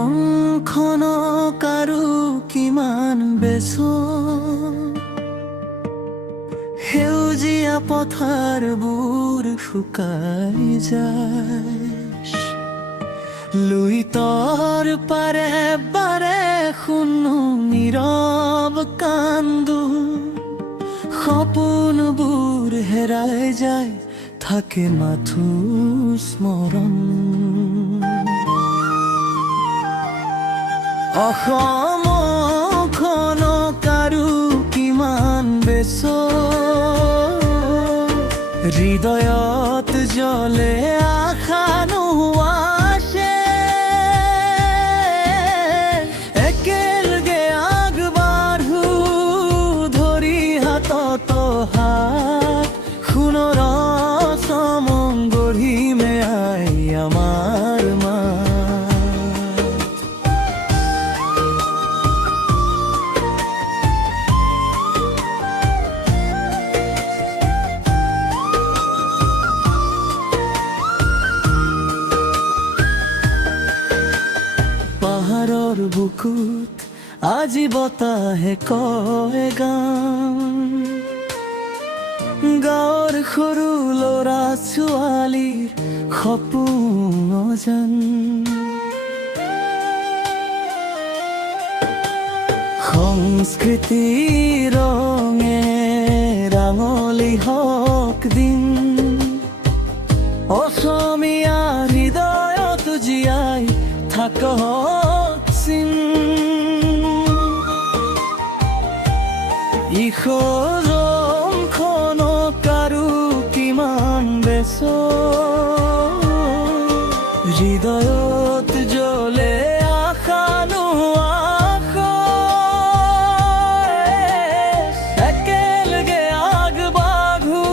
অসমখনক আৰু কিমান বেছো, সেউজীয়া পথাৰবোৰ শুকাই যায়। লুইতৰ পাৰে বাৰে শুনো নীৰৱ কান্দো, সপোনবোৰ হেৰাই যায়, থাকে মাথো স্মৰণ। অসমখনক আৰু কিমান বেছো, হৃদয়ত জ্বলে আশা নোহোৱা একেলগে আগবাঢ়ো, ধৰি হাতত হাত, সোণৰ অসম গঢ়িমে আই আমাৰ মাত। পাহাৰৰ বুকুত আজি বতাহে কয় গান, গাঁৱৰ সৰু ল'ৰা ছোৱালীৰ সপোন যেন সংস্কৃতি ৰঙে ৰাঙলী হওক দিন, অসমীয়া হৃদয়ত জীয়াই থাকক চিন। ইখনক আৰু কিমান বেছো, হৃদয়ত জ্বলে আশা নোহোৱা একেলগে আগবাঢ়ো,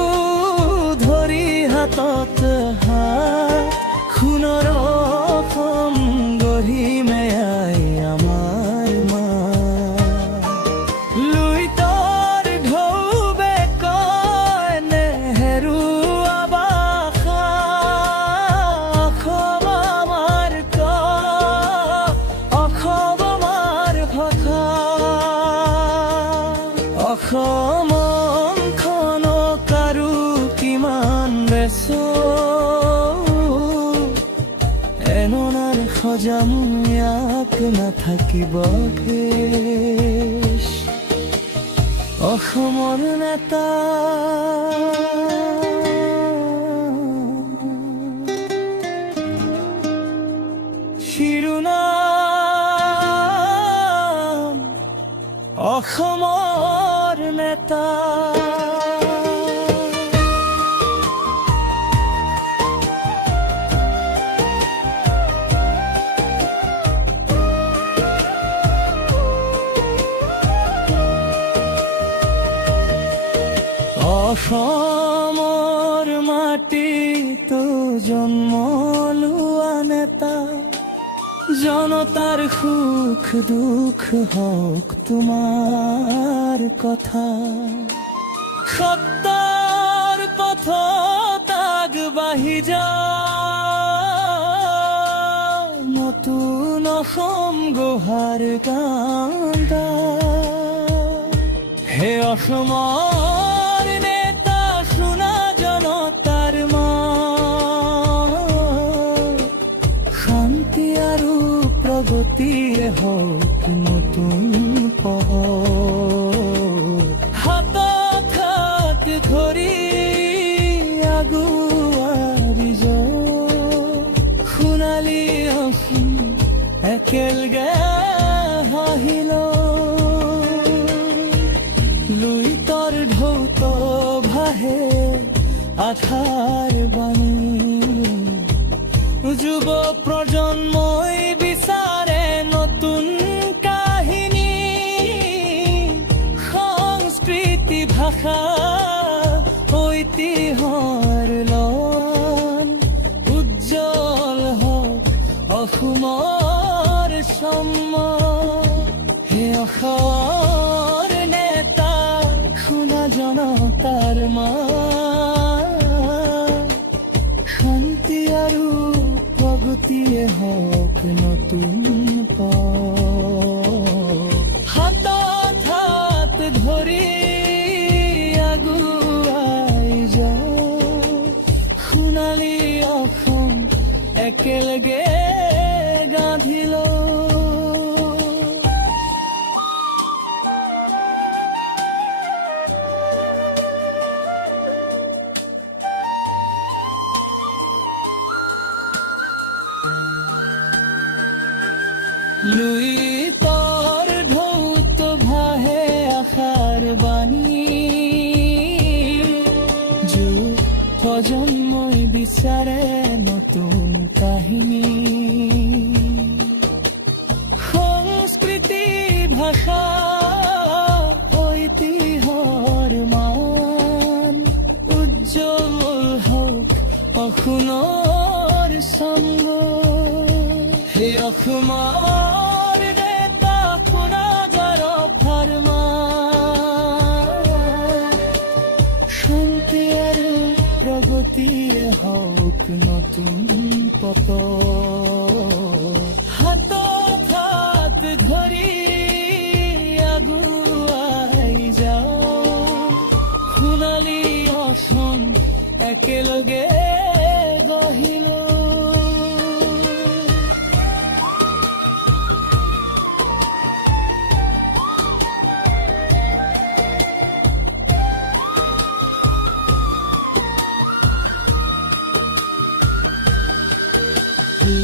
ধৰি হাতত হাত, সোণৰ অসম গঢ়িমে আই আমাৰ মাত। লুইতৰ ঢৌবে কয় নেহেৰুৱা ভাষা, অসম আমাৰ অসম আমাৰ ভাষা। অসমখনক আৰু কিমান বেছো, এননাৰ সজাম ইয়াক নাথাকিব শেষ। অসমৰ নেতা শিৰোনাম, অসমৰ নেতা। অসমৰ মাটিত জন্ম লোৱা নেতা, জনতাৰ সুখ দুখ হওক তোমাৰ কথা, সত্যৰ পথত আগবাঢ়ি যাওঁ, নতুন অসম গঢ়াৰ গান। হে অসমৰ নেতা, সোণা জনতাৰ মাত, শান্তি আৰু প্ৰগতিয়ে হওক নতুন পথ, হাতত হাত ধৰি আগুৱাই যাওঁ, সোণালী অসম একেলগে হাঁহিল। লুইতৰ ঢৌত ভাহে আশাৰ বাণী, যুৱ প্ৰজন্মই বিচাৰে নতুন কাহিনী, সংস্কৃতি ভাষা ঐতিহ্যৰ লন, উজ্জ্বল হওক অসমৰ সন্মান। হে অসমৰ নেতা, সোণা জনতাৰ মাত, শান্তি আৰু প্ৰগতিয়ে হোক নতুন হাতত হাত ধৰি আগুৱাই যাওঁ সোণালী অসম একেলগে গাঁঠি লওঁ। লুইতৰ ঢৌত ভাহে আশাৰ বাণী যুৱ প্ৰজন্মই বিচাৰে নতুন কাহিনী সংস্কৃতি ভাষা ঐতিহ্যৰ মান উজ্জ্বল হওক অসুনৰ সংগ হে অসমৰ নেতা সোণাগাৰ ফাৰ্মা শান্তি আৰু প্ৰগতিয়ে হওক নতুন পথ হাতত হাত ধৰি আগুৱাই যাওঁ সোণালী অসম একেলগে গঢ়ি লওঁ।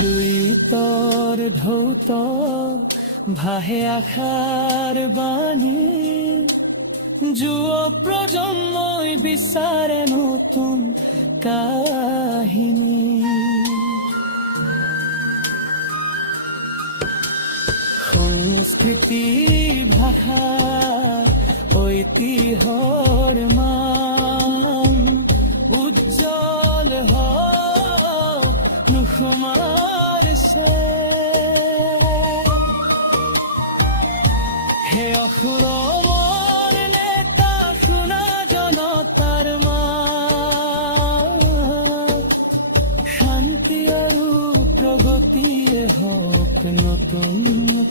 লুইতৰ ঢৌত ভাহে আশাৰ বাণী যুৱ প্ৰজন্মই বিচাৰে নতুন কাহিনী সংস্কৃতি ভাষা ঐতিহ্যৰ মান উজ্জ্বল হওক নুসুমাৰ হে অসুৰৰ নেতা সোণা জনতাৰ মাত শান্তি আৰু প্ৰগতিয়ে হওক নতুন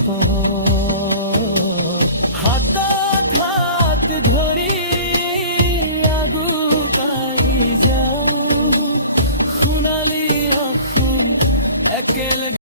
পথ হাতত হাত ধৰি আগুৱাই যাওঁ সোণালী অসম একেলগে